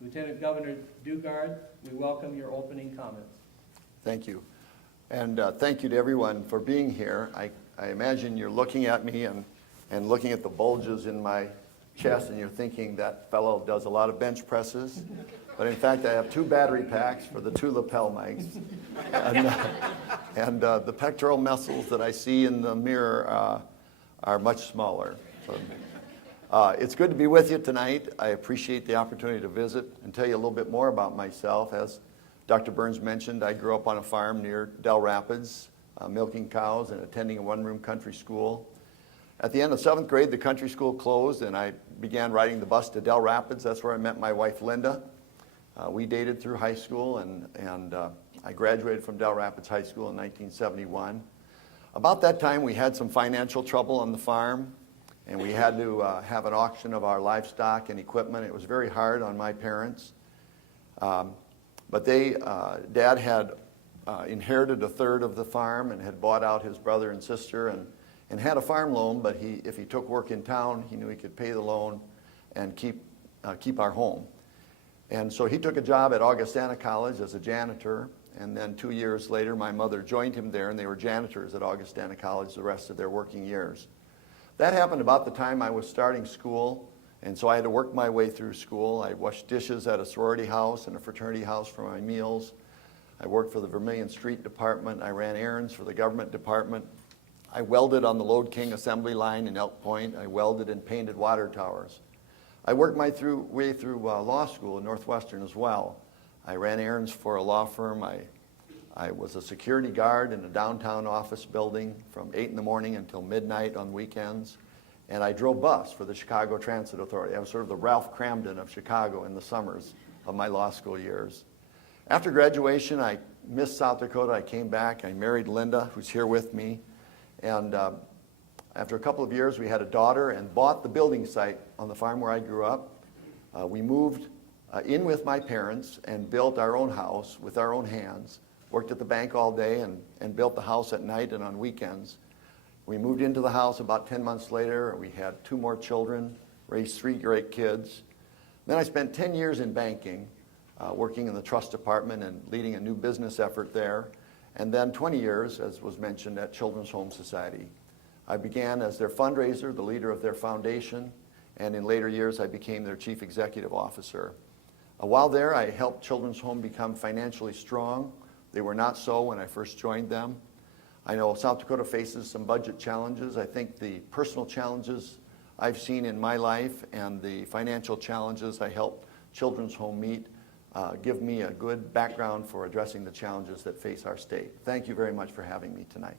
Lieutenant Governor Daugaard, we welcome your opening comments. Thank you. And thank you to everyone for being here. I imagine you're looking at me and looking at the bulges in my chest, and you're thinking that fellow does a lot of bench presses. But in fact, I have 2 battery packs for the 2 lapel mics. And the pectoral muscles that I see in the mirror are much smaller. So, it's good to be with you tonight. I appreciate the opportunity to visit and tell you a little bit more about myself. As Dr. Burns mentioned, I grew up on a farm near Del Rapids, milking cows and attending a one-room country school. At the end of 7th grade, the country school closed, and I began riding the bus to Del Rapids. That's where I met my wife, Linda. We dated through high school, and I graduated from Del Rapids High School in 1971. About that time, we had some financial trouble on the farm, and we had to have an auction of our livestock and equipment. It was very hard on my parents. But Dad had inherited a third of the farm and had bought out his brother and sister and had a farm loan, but if he took work in town, he knew he could pay the loan and keep our home. And so he took a job at Augustana College as a janitor, and then 2 years later, my mother joined him there, and they were janitors at Augustana College the rest of their working years. That happened about the time I was starting school, and so I had to work my way through school. I washed dishes at a sorority house and a fraternity house for my meals. I worked for the Vermilion Street Department. I ran errands for the government department. I welded on the Lode King assembly line in Elk Point. I welded and painted water towers. I worked my way through law school in Northwestern as well. I ran errands for a law firm. I was a security guard in a downtown office building from 8 in the morning until midnight on weekends. And I drove bus for the Chicago Transit Authority. I was sort of the Ralph Cramden of Chicago in the summers of my law school years. After graduation, I missed South Dakota. I came back. I married Linda, who's here with me. And after a couple of years, we had a daughter and bought the building site on the farm where I grew up. We moved in with my parents and built our own house with our own hands, worked at the bank all day and built the house at night and on weekends. We moved into the house about 10 months later. We had 2 more children, raised 3 great kids. Then I spent 10 years in banking, working in the trust department and leading a new business effort there. And then 20 years, as was mentioned, at Children's Home Society. I began as their fundraiser, the leader of their foundation, and in later years I became their chief executive officer. While there, I helped Children's Home become financially strong. They were not so when I first joined them. I know South Dakota faces some budget challenges. I think the personal challenges I've seen in my life and the financial challenges I helped Children's Home meet give me a good background for addressing the challenges that face our state. Thank you very much for having me tonight.